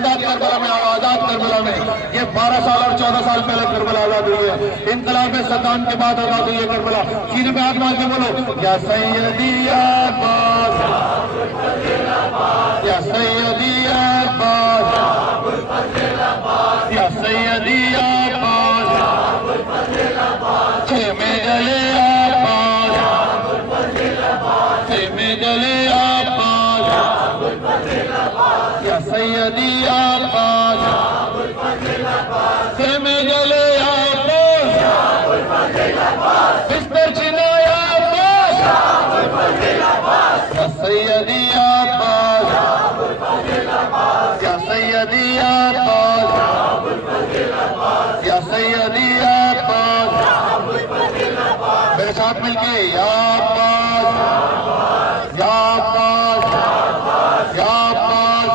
Karbala में आजाद Karbala में ये 12 साल और 14 साल पहले करबला आजाद हुई है। इनकलाब सद्दाम के बाद आजाद हुई है करबला। सीने पे हाथ मार के बोलो या सैयदी अब्बास, या सैयदी अब्बास, या सैयदी अब्बास, में जले अब्बास, में जले अब्बास, या सैयदी अब्बास, में जले अब्बास, बिस्तर छिनाया अब्बास, या सैयदी अब्बास, या सैयदी अब्बास, या सैयदी अब्बास। मेरे साथ मिलके या अब्बास, या अब्बास, या अब्बास,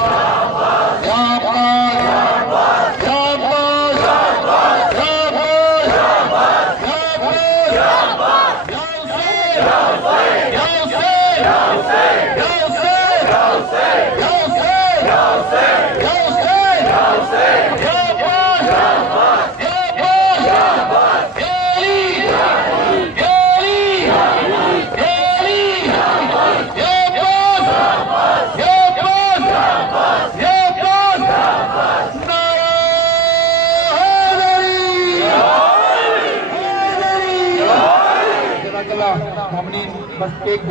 या अब्बास, या अब्बास, या अब्बास, या अब्बास, या हुसैन, या हुसैन, या हुसैन, या हुसैन, या हुसैन, या हुसैन, या हुसैन, या हुसैन, या हुसैन, या हुसैन, या अब्बास, या अब्बास, या अब्बास, या अब्बास, या अली, या अली, या अली, या अब्बास, या अब्बास, या अब्बास, या अब्बास। नारा हैदरी, हैदरी। जज़ाकल्लाह। मोमिनीन बस एक